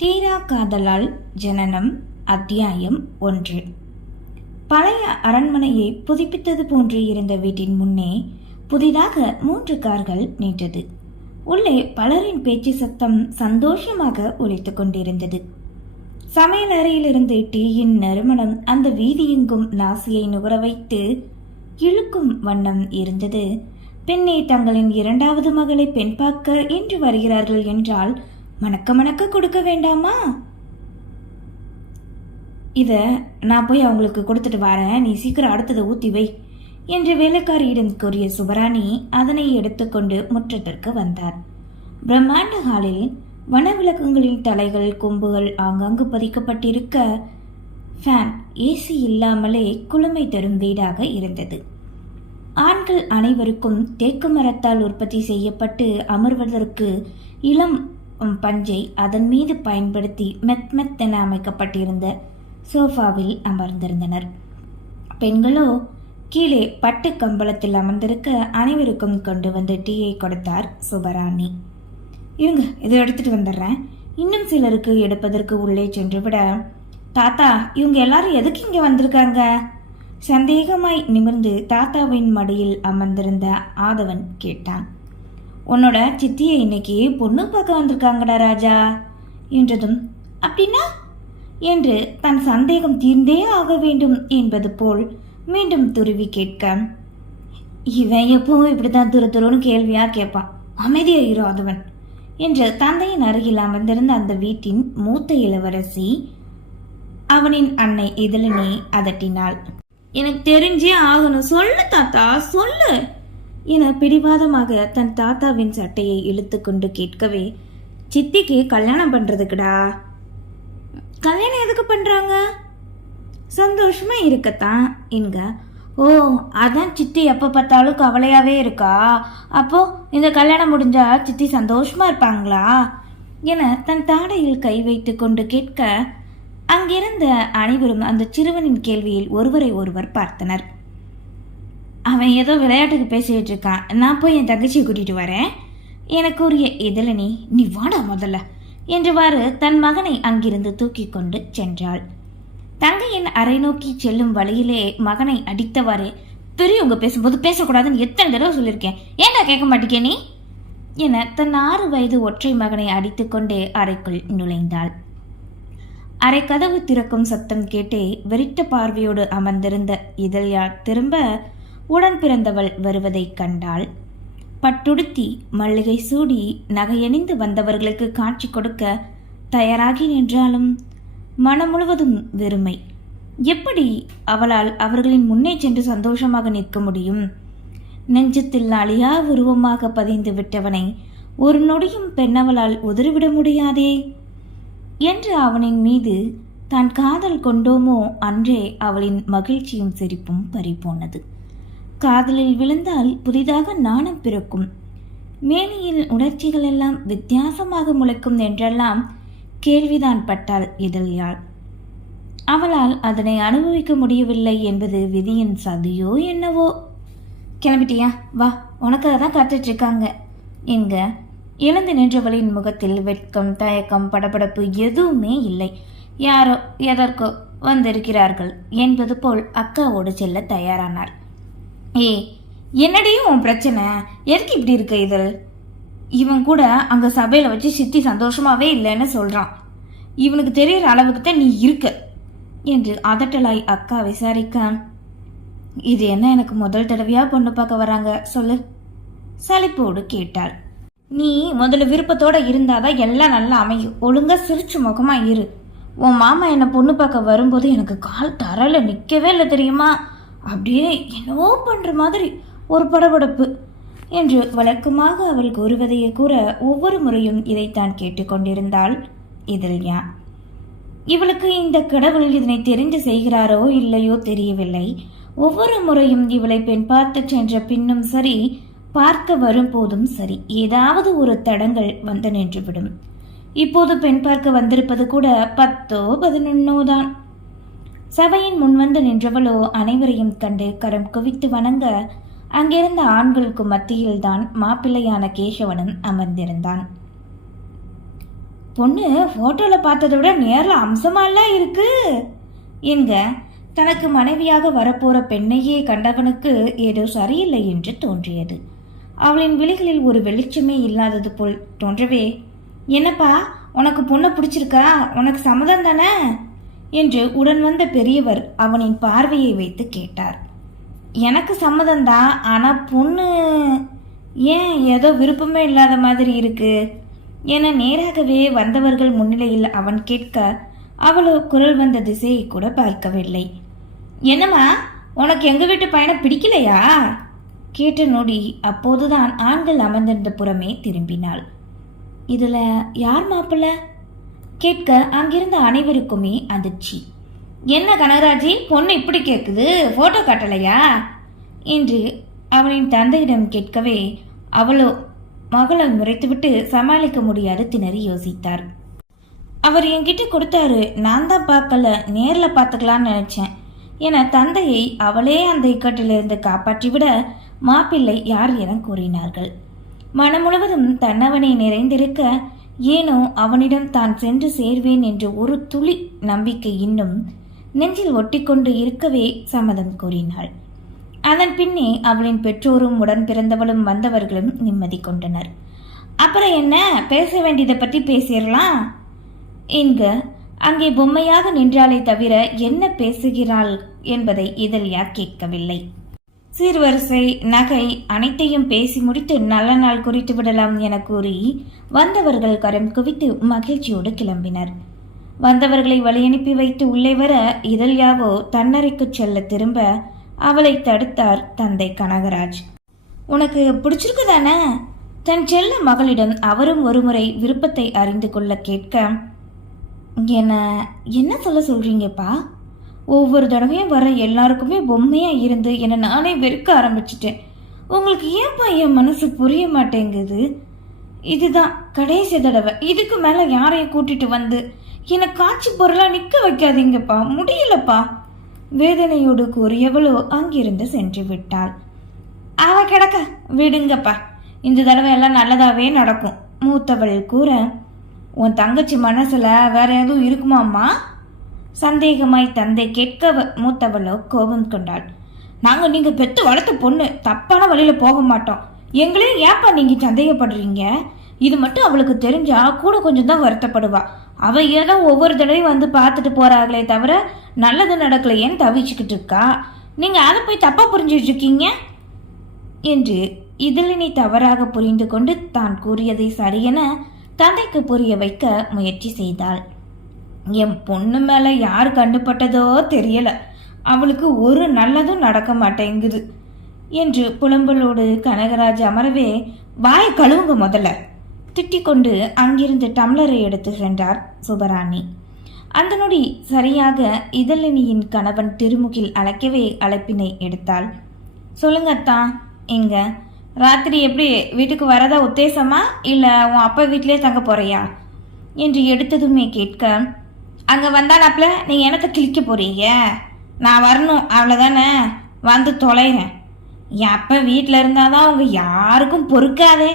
தீரா காதலால் ஜனனம் அத்தியாயம் ஒன்று. பழைய அரண்மனையை புதுப்பித்தது போன்று இருந்த வீட்டின் முன்னே புதிதாக மூன்று கார்கள் நின்றது உள்ளே பலரின் பேச்சு சத்தம் சந்தோஷமாக ஒழித்து கொண்டிருந்தது. சமையலறையிலிருந்து டீயின் நறுமணம் அந்த வீதியெங்கும் நாசியை நுகர வைத்து இழுக்கும் வண்ணம் இருந்தது. பெண்ணே தங்களின் இரண்டாவது மகளை பெண் பார்க்க என்று வருகிறார்கள் என்றால் மணக்க மணக்க கொடுக்க வேண்டாமா? இதை நான் போய் அவங்களுக்கு கொடுத்துட்டு வரேன். நீ சீக்கிரம் அடுத்ததை ஊற்றி வை என்று வேலைக்காரியிடம் கூறிய சுபராணி அதனை எடுத்துக்கொண்டு முற்றத்திற்கு வந்தார். பிரம்மாண்ட ஹாலில் வனவிளக்குகளின் தலைகள் கொம்புகள் ஆங்காங்கு பதிக்கப்பட்டிருக்க ஃபேன் ஏசி இல்லாமலே குளுமை தரும் வீடாக இருந்தது. ஆண்கள் அனைவருக்கும் தேக்கு மரத்தால் உற்பத்தி செய்யப்பட்டு அமர்வதற்கு இளம் பஞ்சை அதன் மீது பயன்படுத்தி மெத் மெத்தென அமைக்கப்பட்டிருந்த சோஃபாவில் அமர்ந்திருந்தனர். பெண்களோ கீழே பட்டு கம்பளத்தில் அமர்ந்திருக்க அனைவருக்கும் கொண்டு வந்து டீயை கொடுத்தார் சுபராணி. இருங்க இதை எடுத்துட்டு வந்துடுறேன். இன்னும் சிலருக்கு எடுப்பதற்கு உள்ளே சென்று விட தாத்தா இவங்க எல்லாரும் எதுக்கு இங்கே வந்திருக்காங்க? சந்தேகமாய் நிமிர்ந்து தாத்தாவின் மடியில் அமர்ந்திருந்த ஆதவன் கேட்டான். உன்னோட சித்தியை இன்னைக்கு பொண்ணு பார்க்க வந்திருக்காங்கடா ராஜா. என்றதும் அப்படின்னா? என்று தன் சந்தேகம் தீர்ந்தே ஆக வேண்டும் என்பது போல் மீண்டும் துருவி கேட்க இவன் எப்பவும் இப்படித்தான் துரு துருன்னு கேள்வியா கேட்பான். அமைதியாக இரு என்று தந்தையின் அருகில் அமர்ந்திருந்த அந்த வீட்டின் மூத்த இளவரசி அவனின் அன்னை இதழினை அதட்டினாள். எனக்கு தெரிஞ்சே ஆகணும். சொல்லு தாத்தா சொல்லு. என பிடிவாதமாக தன் தாத்தாவின் சட்டையை இழுத்துக்கொண்டு கேட்கவே சித்திக்கு கல்யாணம் பண்ணுறதுக்குடா கல்யாணம் எதுக்கு பண்ணுறாங்க சந்தோஷமாக இருக்கத்தான் என்க. ஓ அதான் சித்தி எப்போ பார்த்தாலும் கவலையாகவே இருக்கா? அப்போ இந்த கல்யாணம் முடிஞ்சா சித்தி சந்தோஷமாக இருப்பாங்களா? என தன் தாடையில் கை வைத்து கொண்டு கேட்க அங்கிருந்த அனைவரும் அந்த சிறுவனின் கேள்வியில் ஒருவரை ஒருவர் பார்த்தனர். அவன் ஏதோ விளையாட்டுக்கு பேசிகிட்டு இருக்கான். நான் போய் என் தங்கச்சியை கூட்டிகிட்டு வரேன். எனக்கு உரிய இதழினி நீ வாடா முதல்ல என்றவாறு தன் மகனை அங்கிருந்து தூக்கி கொண்டு சென்றாள். தங்கையின் அறை நோக்கி செல்லும் வழியிலே மகனை அடித்தவாறே பெரியவங்க பேசும்போது பேசக்கூடாதுன்னு எத்தனை தடவை சொல்லியிருக்கேன். ஏன்டா கேட்க மாட்டேங்க நீ? என தன் ஆறு வயது ஒற்றை மகனை அடித்துக்கொண்டே அறைக்குள் நுழைந்தாள். அரை கதவு திறக்கும் சத்தம் கேட்டே வெறிட்ட பார்வையோடு அமர்ந்திருந்த இதழ்யார் திரும்ப உடன் பிறந்தவள் வருவதைக் கண்டாள். பட்டுடுத்தி மல்லிகை சூடி நகையணிந்து வந்தவர்களுக்கு காட்சி கொடுக்க தயாராகி நின்றாலும் மனம் முழுவதும் வெறுமை. எப்படி அவளால் அவர்களின் முன்னே சென்று சந்தோஷமாக நிற்க முடியும்? நெஞ்சத்தில் அழியா உருவமாக பதிந்து விட்டவனை ஒரு நொடியும் பெண்ணவளால் உதறிவிட முடியாதே. என்று அவனின் மீது தான் காதல் கொண்டோமோ அன்றே அவளின் மகிழ்ச்சியும் சிரிப்பும் பறிபோனது. காதலில் விழுந்தால் புதிதாக நாணம் பிறக்கும். மேனியில் உணர்ச்சிகள் எல்லாம் வித்தியாசமாக முளைக்கும் என்றெல்லாம் கேள்விதான் பட்டாள் இதழ்யாள். அவளால் அதனை அனுபவிக்க முடியவில்லை என்பது விதியின் சதியோ என்னவோ? கிளம்பிட்டியா? வா உனக்காக தான் காத்துட்டு இருக்காங்க என்க. எழுந்து நின்றவளின் முகத்தில் வெட்கம் தயக்கம் படபடப்பு எதுவுமே இல்லை. யாரோ எதற்கோ வந்திருக்கிறார்கள் என்பது போல் அக்காவோடு செல்ல தயாரானாள். ஏய் என்னடையும் உன் பிரச்சனை? எதுக்கு இப்படி இருக்க இதில் இவன் கூட அங்கே சபையில் வச்சு சித்தி சந்தோஷமாகவே இல்லைன்னு சொல்கிறான் இவனுக்கு தெரிகிற அளவுக்கு தான் நீ இருக்க என்று அதட்டலாய் அக்கா விசாரிக்க இது என்ன எனக்கு முதல் தடவையாக பொண்ணு பார்க்க வராங்க? சொல்லு. சலிப்போடு கேட்டாள். நீ முதல்ல விருப்பத்தோடு இருந்தாதான் எல்லாம் நல்லா அமையும். ஒழுங்காக சிரிச்சு முகமாக இரு. உன் மாமா என்னை பொண்ணு பார்க்க வரும்போது எனக்கு கால் தரல நிற்கவே இல்லை தெரியுமா? அப்படியே என்னவோ பண்ணுற மாதிரி ஒரு படபடப்பு என்று வழக்கமாக அவள் கூறுவதையே கூற ஒவ்வொரு முறையும் இதைத்தான் கேட்டுக்கொண்டிருந்தாள் இதழ்யா இவளுக்கு இந்த கடவுள் இதனை தெரிந்து செய்கிறாரோ இல்லையோ தெரியவில்லை. ஒவ்வொரு முறையும் இவளை பெண் பார்த்து சென்ற பின்னும் சரி பார்க்க வரும்போதும் சரி ஏதாவது ஒரு தடங்கள் வந்து நின்றுவிடும். இப்போது பெண் பார்க்க வந்திருப்பது கூட பத்தோ பதினொன்னோ தான். சபையின் முன்வந்து நின்றவளோ அனைவரையும் கண்டு கரம் குவித்து வணங்க அங்கிருந்த ஆண்களுக்கு மத்தியில்தான் மாப்பிள்ளையான கேசவனும் அமர்ந்திருந்தான். பொண்ணு ஃபோட்டோவில் பார்த்ததை விட நேரில் அம்சமாலாம் இருக்கு! என்க தனக்கு மனைவியாக வரப்போற பெண்ணையே கண்டவனுக்கு ஏதோ சரியில்லை என்று தோன்றியது. அவளின் விழிகளில் ஒரு வெளிச்சமே இல்லாதது போல் தோன்றவே என்னப்பா உனக்கு பொண்ணை பிடிச்சிருக்கா? உனக்கு சம்மதம் தானே? என்று உடன் வந்த பெரியவர் அவனின் பார்வையை வைத்து கேட்டார். எனக்கு சம்மதம்தான் ஆனால் பொண்ணு ஏன் ஏதோ விருப்பமே இல்லாத மாதிரி இருக்கு? என நேராகவே வந்தவர்கள் முன்னிலையில் அவன் கேட்க அவளோ குரல் வந்த திசையை கூட பார்க்கவில்லை. என்னம்மா உனக்கு எங்கள் வீட்டு பயணம் பிடிக்கலையா? கேட்ட நொடி அப்போதுதான் ஆண்கள் அமர்ந்திருந்த புறமே திரும்பினாள். இதில் யார் மாப்பிள்ள? கேட்க அங்கிருந்த அனைவருக்குமே அதிர்ச்சி. என்ன கனகராஜி பொண்ணு இப்படி கேட்குது ஃபோட்டோ காட்டலையா? என்று அவனின் தந்தையிடம் கேட்கவே அவளோ மகளை முறைத்துவிட்டு சமாளிக்க முடியாது திணறி யோசித்தார். அவர் என்கிட்ட கொடுத்தாரு நான் தான் பார்க்கல நேரில் பார்த்துக்கலான்னு நினச்சேன் என தந்தையை அவளே அந்த இக்கட்டிலிருந்து காப்பாற்றிவிட மாப்பிள்ளை யார் என கூறினார்கள். மனம் முழுவதும் தன்னவனை நிறைந்திருக்க ஏனோ அவனிடம் தான் சென்று சேர்வேன் என்ற ஒரு துளி நம்பிக்கை இன்னும் நெஞ்சில் ஒட்டிக்கொண்டு இருக்கவே சம்மதம் கூறினாள். அதன் பின்னே அவளின் பெற்றோரும் உடன் பிறந்தவளும் வந்தவர்களும் நிம்மதி கொண்டனர். அப்புறம் என்ன? பேச வேண்டியதை பற்றி பேசிடலாம்? என்க அங்கே பொம்மையாக நின்றாலே தவிர என்ன பேசுகிறாள் என்பதை இதழியா கேட்கவில்லை. சீர்வரிசை நகை அனைத்தையும் பேசி முடித்து நல்ல நாள் குறித்து விடலாம் என கூறி வந்தவர்கள் கரம் குவித்து மகிழ்ச்சியோடு கிளம்பினர். வந்தவர்களை வழியனுப்பி வைத்து உள்ளே வர இதழ்யாவோ தன்னறைக்கு செல்ல திரும்ப அவளை தடுத்தார் தந்தை கனகராஜ். உனக்கு பிடிச்சிருக்கு தானே தன் செல்ல மகளிடம் அவரும் ஒருமுறை விருப்பத்தை அறிந்து கொள்ள கேட்க என்ன என்ன சொல்ல சொல்றீங்கப்பா? ஒவ்வொரு தடவையும் வர எல்லாருக்குமே பொம்மையா இருந்து என்னை நானே வெறுக்க ஆரம்பிச்சிட்டேன். உங்களுக்கு ஏன்பா என் மனசு புரிய மாட்டேங்குது? இதுதான் கடைசி தடவை. இதுக்கு மேல யாரையும் கூட்டிட்டு வந்து என்னை காட்சி பொருளா நிக்க வைக்காதீங்கப்பா. முடியலப்பா. வேதனையோடு கூறியவளோ அங்கிருந்து சென்று விட்டாள். அவ கிடக்க விடுங்கப்பா. இந்த தடவை எல்லாம் நல்லதாவே நடக்கும். மூத்தவள் கூற உன் தங்கச்சி மனசுல வேற எதுவும் இருக்குமாம்மா? சந்தேகமாய் தந்தை கேட்க மூத்தவளோ கோபம் கொண்டாள். நாங்கள் நீங்கள் பெத்து வளர்த்த பொண்ணு தப்பான வழியில் போக மாட்டோம். எங்களையும் ஏப்பா நீங்கள் சந்தேகப்படுறீங்க? இது மட்டும் அவளுக்கு தெரிஞ்சா கூட கொஞ்சம் தான் வருத்தப்படுவா. அவள் ஏதோ ஒவ்வொரு தடவையும் வந்து பார்த்துட்டு போகிறார்களே தவிர நல்லது நடக்கலையேன்னு தவிச்சுக்கிட்டு இருக்கா. நீங்கள் அதை போய் தப்பாக புரிஞ்சுட்டு இருக்கீங்க? என்று இதழினி தவறாக புரிந்து கொண்டு தான் கூறியதை சரியென தந்தைக்கு புரிய வைக்க முயற்சி செய்தாள். என் பொண்ணு மேலே யார் கண்டுபட்டதோ தெரியல. அவளுக்கு ஒரு நல்லதும் நடக்க மாட்டேங்குது. என்று புலம்பலோடு கனகராஜ் அமரவே வாயை கழுவுங்க முதல்ல. திட்டிக் கொண்டு அங்கிருந்து டம்ளரை எடுத்து சென்றார் சுபராணி அந்த நொடி சரியாக இதழினியின் கணவன் திருமுகில் அழைக்கவே அழைப்பினை எடுத்தாள். சொல்லுங்க எங்க? ராத்திரி எப்படி வீட்டுக்கு வரதா உத்தேசமா? இல்லை உன் அப்பா வீட்டிலே தங்க போறியா? என்று எடுத்ததுமே கேட்க அங்கே வந்தாலாப்புல நீங்கள் என்னத்தை கிழிக்க போகிறீங்க நான் வரணும் அவ்வளோதானே வந்து தொலைகிறேன் எப்போ வீட்டில் இருந்தால் தான் அவங்க யாருக்கும் பொறுக்காதே.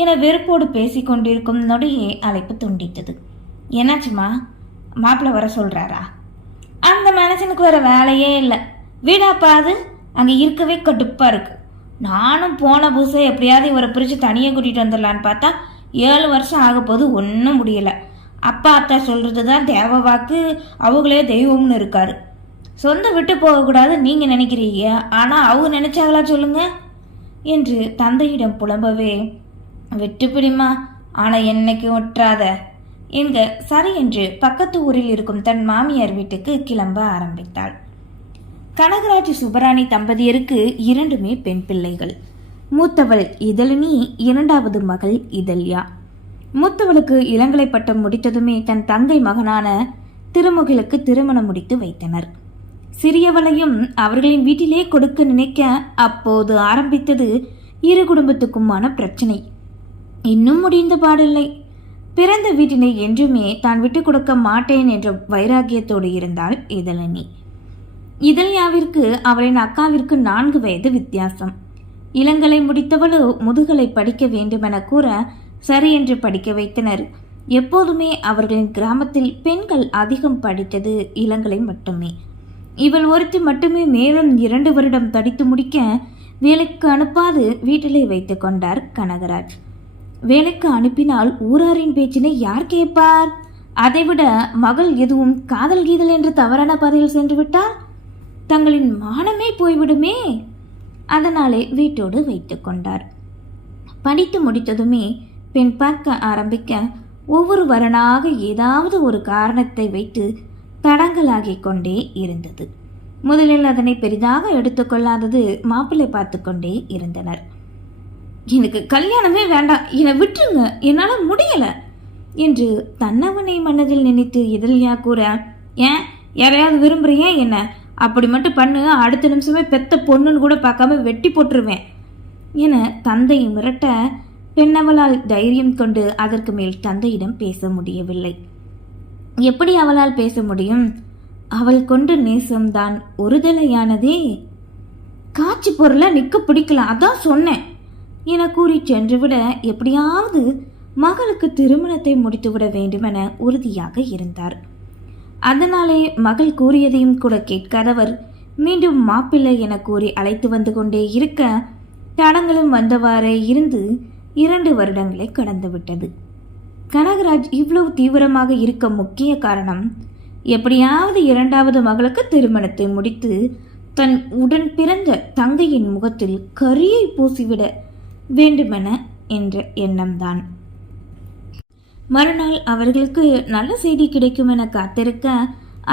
என வெறுப்போடு பேசிக்கொண்டிருக்கும் நொடியே அழைப்பு துண்டித்தது. என்னாச்சுமா? மாப்பிள்ளை வர சொல்கிறாரா அந்த மனுஷனுக்கு வர வேலையே இல்லை. வீடாப்பா அது? அங்கே இருக்கவே கடுப்பாக இருக்குது நானும் போன புதுசை எப்படியாவது இவரை பிரித்து தனியாக கூட்டிகிட்டு வந்துடலான்னு பார்த்தா ஏழு வருஷம் ஆக போது ஒன்றும் முடியலை. அப்பா அத்தா சொல்கிறது தான் தேவ வாக்கு. அவங்களே தெய்வம்னு இருக்கார். சொந்த விட்டு போகக்கூடாது நீங்கள் நினைக்கிறீங்க. ஆனால் அவங்க நினைச்சாங்களா சொல்லுங்க? என்று தந்தையிடம் புலம்பவே விட்டுப்பிடிமா ஆனால் என்னைக்கு ஒற்றாத? என்க சரி என்று பக்கத்து ஊரில் இருக்கும் தன் மாமியார் வீட்டுக்கு கிளம்ப ஆரம்பித்தாள். கனகராஜ் சுப்பராணி தம்பதியருக்கு இரண்டுமே பெண் பிள்ளைகள். மூத்தவள் இதழினி இரண்டாவது மகள் இதழ்யா. மூத்தவளுக்கு இளங்கலை பட்டம் முடித்ததுமே தன் தங்கை மகனான திருமுகிலுக்கு திருமணம் முடித்து வைத்தனர். சிறியவளையும் அவர்களின் வீட்டிலே கொடுக்க நினைக்க அப்போது ஆரம்பித்தது இரு குடும்பத்துக்குமான பிரச்சனை. இன்னும் முடிந்த பாடில்லை. பிறந்த வீட்டினை என்றுமே தான் விட்டுக் கொடுக்க மாட்டேன் என்ற வைராகியத்தோடு இருந்தாள் இதழினி. இதழ்யாவிற்கு அவளின் அக்காவிற்கு நான்கு வயது வித்தியாசம். இளங்கலை முடித்தவளோ முதுகலை படிக்க வேண்டுமென கூற சரி என்று படிக்க வைத்தனர். எப்போதுமே அவர்களின் கிராமத்தில் பெண்கள் அதிகம் படித்தது இளங்கலை மட்டுமே. இவள் ஒருத்தி மட்டுமே மேலும் இரண்டு வருடம் படித்து முடிக்க வேலைக்கு அனுப்பாது வீட்டிலே வைத்து கொண்டார் கனகராஜ். வேலைக்கு அனுப்பினால் ஊராரின் பேச்சினை யார் கேட்பார்? அதைவிட மகள் எதுவும் காதல் கீதல் என்று தவறான பாதையில் சென்று விட்டால் தங்களின் மானமே போய்விடுமே அதனாலே வீட்டோடு வைத்து கொண்டார். படித்து முடித்ததுமே பெண் பார்க்க ஆரம்பிக்க ஒவ்வொரு வரனாக ஏதாவது ஒரு காரணத்தை வைத்து தடங்கலாகிக் கொண்டே இருந்தது. முதலில் அதனை பெரிதாக எடுத்துக்கொள்ளாதது மாப்பிள்ளை பார்த்து கொண்டே இருந்தனர். எனக்கு கல்யாணமே வேண்டாம் என்னை விட்டுருங்க என்னால் முடியலை என்று தன்னவனை மனதில் நினைத்து எதிரியா கூற ஏன் யாரையாவது விரும்புறியா என்ன? அப்படி மட்டும் பண்ணு அடுத்த நிமிஷமே பெத்த பொண்ணுன்னு கூட பார்க்காம வெட்டி போட்டுருவேன் என தந்தை மிரட்ட பெண்ணவளால் தைரியம் கொண்டு அதற்கு மேல் தந்தையிடம் பேச முடியவில்லை. எப்படி அவளால் பேச முடியும்? அவள் கொண்ட நேசம்தான் ஒருதலையானதே. காட்சி பொருளை நிற்க பிடிக்கல அதான் சொன்னேன். என கூறி சென்றுவிட எப்படியாவது மகளுக்கு திருமணத்தை முடித்துவிட வேண்டுமென உறுதியாக இருந்தார். அதனாலே மகள் கூறியதையும் கூட கேட்காதவர் மீண்டும் மாப்பிள்ளை என கூறி அழைத்து வந்து கொண்டே இருக்க தடங்களும் வந்தவாறே இருந்து இரண்டு வருடங்களை கடந்துவிட்டது கனகராஜ் இவ்வளவு தீவிரமாக இருக்க முக்கிய காரணம் எப்படியாவது இரண்டாவது மகளுக்கு திருமணத்தை முடித்து தன் உடன் பிறந்த தங்கையின் முகத்தில் கரியை பூசிவிட வேண்டுமென என்ற எண்ணம்தான். மறுநாள் அவர்களுக்கு நல்ல செய்தி கிடைக்கும் என காத்திருக்க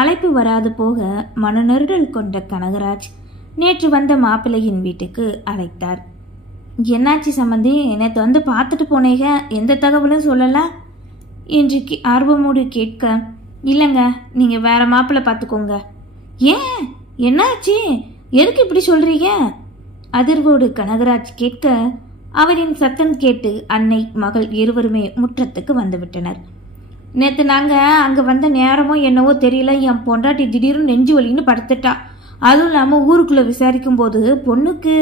அழைப்பு வராது போக மனநெருடல் கொண்ட கனகராஜ் நேற்று வந்த மாப்பிள்ளையின் வீட்டுக்கு அழைத்தார். என்னாச்சு சம்மந்தி நேற்று வந்து பார்த்துட்டு போனேங்க. எந்த தகவலும் சொல்லலை. என்று கே- ஆர்வமோடு கேட்க இல்லைங்க நீங்கள் வேற மாப்பிள்ளை பார்த்துக்கோங்க. ஏன்? என்னாச்சு? எதுக்கு இப்படி சொல்கிறீங்க அதிர்வோடு கனகராஜ் கேட்க அவரின் சத்தம் கேட்டு அன்னை மகள் இருவருமே முற்றத்துக்கு வந்துவிட்டனர். நேற்று நாங்கள் அங்கே வந்த நேரமோ என்னவோ தெரியல. என் பொண்டாட்டி திடீர்னு நெஞ்சு வலின்னு படுத்துட்டா. அதுவும் இல்லாமல் ஊருக்குள்ளே விசாரிக்கும் போது பொண்ணுக்கு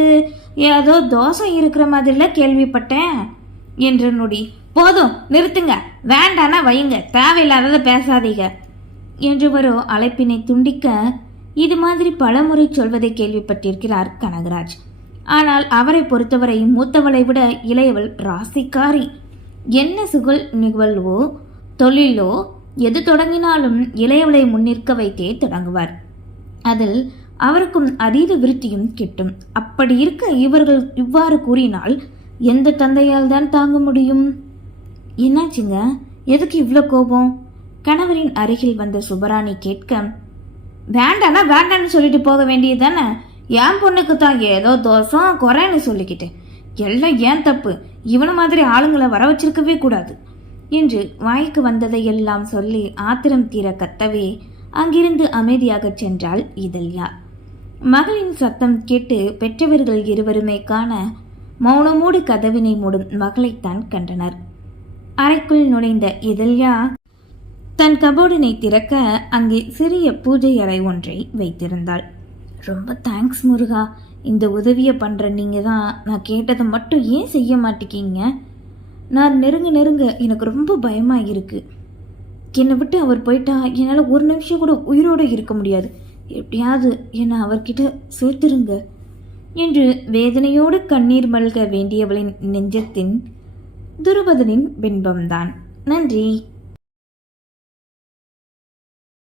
ஏதோ தோஷம் இருக்கிற மாதிரிலாம் கேள்விப்பட்டேன். என்ற நொடி போதும் நிறுத்துங்க. வேண்டானா வையுங்க. தேவையில்லாததை பேசாதீங்க. என்று வரும் அழைப்பினை துண்டிக்க இது மாதிரி பலமுறை சொல்வதை கேள்விப்பட்டிருக்கிறார் கனகராஜ். ஆனால் அவரை பொறுத்தவரை மூத்தவளை விட இளையவள் ராசிக்காரி. என்ன சுகல் நிகழ்வோ தொழிலோ எது தொடங்கினாலும் இளையவளை முன்னிற்க வைத்தே தொடங்குவார். அதில் அவருக்கும் அதீத விருத்தியும் கிட்டும். அப்படி இருக்க இவர்கள் இவ்வாறு கூறினால் எந்த தந்தையால் தான் தாங்க முடியும்? என்னாச்சுங்க? எதுக்கு இவ்வளோ கோபம்? கணவரின் அருகில் வந்த சுபராணி கேட்க வேண்டானா வேண்டான்னு சொல்லிட்டு போக வேண்டியது தானே என் பொண்ணுக்கு தான் ஏதோ தோசம் குறைன்னு சொல்லிக்கிட்டேன் எல்லாம் ஏன் தப்பு? இவன மாதிரி ஆளுங்களை வர வச்சிருக்கவே கூடாது. என்று வாய்க்கு வந்ததை எல்லாம் சொல்லி ஆத்திரம் தீர கத்தவே அங்கிருந்து அமைதியாகச் சென்றாள் இதழ்யா. மகளின் சத்தம் கேட்டு பெற்றவர்கள் இருவருமே காண மௌனமோடு கதவினை மூடும் மகளைத்தான் கண்டனர். அறைக்குள் நுழைந்த இதழ்யா தன் கபோர்டினை திறக்க அங்கே சிறிய பூஜை அறை ஒன்றை வைத்திருந்தாள். ரொம்ப தேங்க்ஸ் முருகா. இந்த உதவியை பண்ணுற நீங்கள் தான் நான் கேட்டதை மட்டும் ஏன் செய்ய மாட்டேங்கிங்க நான் நெருங்க நெருங்க எனக்கு ரொம்ப பயமாக இருக்குது என்னை விட்டு அவர் போயிட்டா என்னால் ஒரு நிமிஷம் கூட உயிரோடு இருக்க முடியாது. எப்படியாவது என்னை அவர்கிட்ட சேர்த்துருங்க என்று வேதனையோடு கண்ணீர் மல்க வேண்டியவளின் நெஞ்சத்தின் துருபதனின் பின்பம்தான். நன்றி.